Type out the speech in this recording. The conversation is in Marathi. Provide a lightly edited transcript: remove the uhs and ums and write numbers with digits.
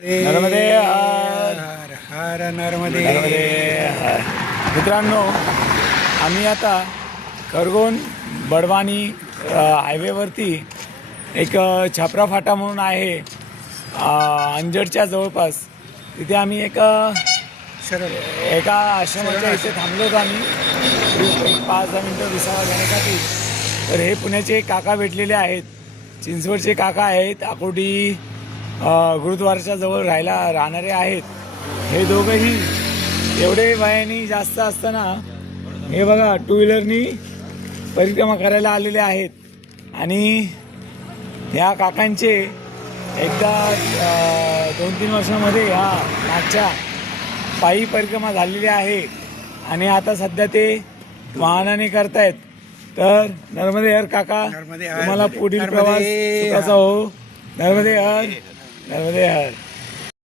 नर्मदे हर हर नर्मदे. नर्मदे हर. मित्रांनो, आम्ही आता खरगोन बडवानी हायवेवरती एक छापरा फाटा म्हणून आहे अंजडच्या जवळपास. तिथे आम्ही एका आश्रमाच्या इथे थांबलो होतो आम्ही एक 5-10 मिनटं विसावा घेण्यासाठी. तर हे पुण्याचे काका भेटलेले आहेत, चिंचवडचे काका आहेत, आकोटी गुरुद्वाराच्या जवळ राहणारे आहेत. हे दोघंही एवढे वयाने जास्त असताना हे बघा टू व्हीलरनी परिक्रमा करायला आलेले आहेत. आणि ह्या काकांचे एकदा 2-3 वर्षामध्ये मागच्या पायी परिक्रमा झालेली आहे आणि आता सध्या ते वाहनाने करतायत. तर नर्मदे हर काका, नर्मदे हर. तुम्हाला पुढील प्रवास नर्मदे सुखाचा हो. नर्मदे हर. नर्मदे हर.